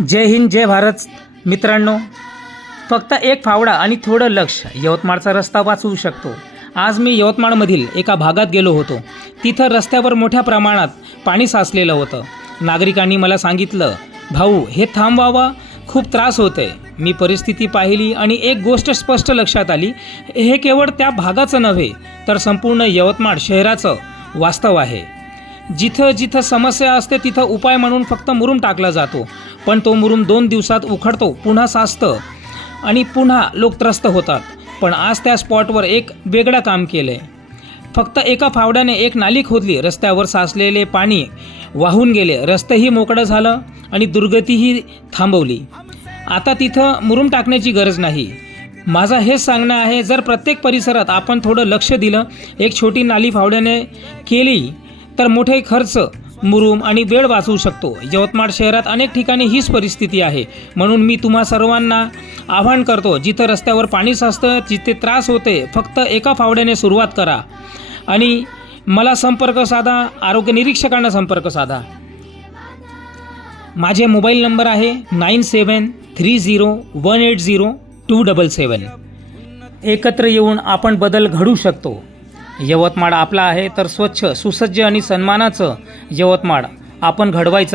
जय हिंद, जय भारत. मित्रांनो, फक्त एक फावडा आणि थोडं लक्ष यवतमाळचा रस्ता वाचवू शकतो. आज मी यवतमाळमधील एका भागात गेलो होतो. तिथं रस्त्यावर मोठ्या प्रमाणात पाणी साचलेलं होतं. नागरिकांनी मला सांगितलं, भाऊ हे थांबवावा, खूप त्रास होतोय. मी परिस्थिती पाहिली आणि एक गोष्ट स्पष्ट लक्षात आली, हे केवळ त्या भागाचं नव्हे तर संपूर्ण यवतमाळ शहराचं वास्तव आहे. जिथं जिथं समस्या असते तिथं उपाय म्हणून फक्त मुरुम टाकला जातो, पण तो मुरुम 2 दिवसात उखडतो, पुन्हा साचतं आणि पुन्हा लोक त्रस्त होतात. पण आज त्या स्पॉटवर एक वेगळं काम केलं आहे. फक्त एका फावड्याने एक नाली खोदली, रस्त्यावर साचलेले पाणी वाहून गेले, रस्तेही मोकळं झालं आणि दुर्गतीही थांबवली. आता तिथं मुरुम टाकण्याची गरज नाही. माझं हेच सांगणं आहे, जर प्रत्येक परिसरात आपण थोडं लक्ष दिलं, एक छोटी नाली फावड्याने केली तर मोठे खर्च, मुरुम आणि वेळ वाचवू शकतो. यवतमाळ शहरात अनेक ठिकाणी हीच परिस्थिती आहे. म्हणून मी तुम्हा सर्वांना आवाहन करतो, जिथं रस्त्यावर पाणी साचतं, जिथे त्रास होते, फक्त एका फावड्याने सुरुवात करा आणि मला संपर्क साधा, आरोग्य निरीक्षकांना संपर्क साधा. माझे मोबाईल नंबर आहे 9730180277. एकत्र येऊन आपण बदल घडवू शकतो. यवतमाळ आपला आहे, तर स्वच्छ, सुसज्ज आणि सन्मानाचं यवतमाळ आपण घडवायचं.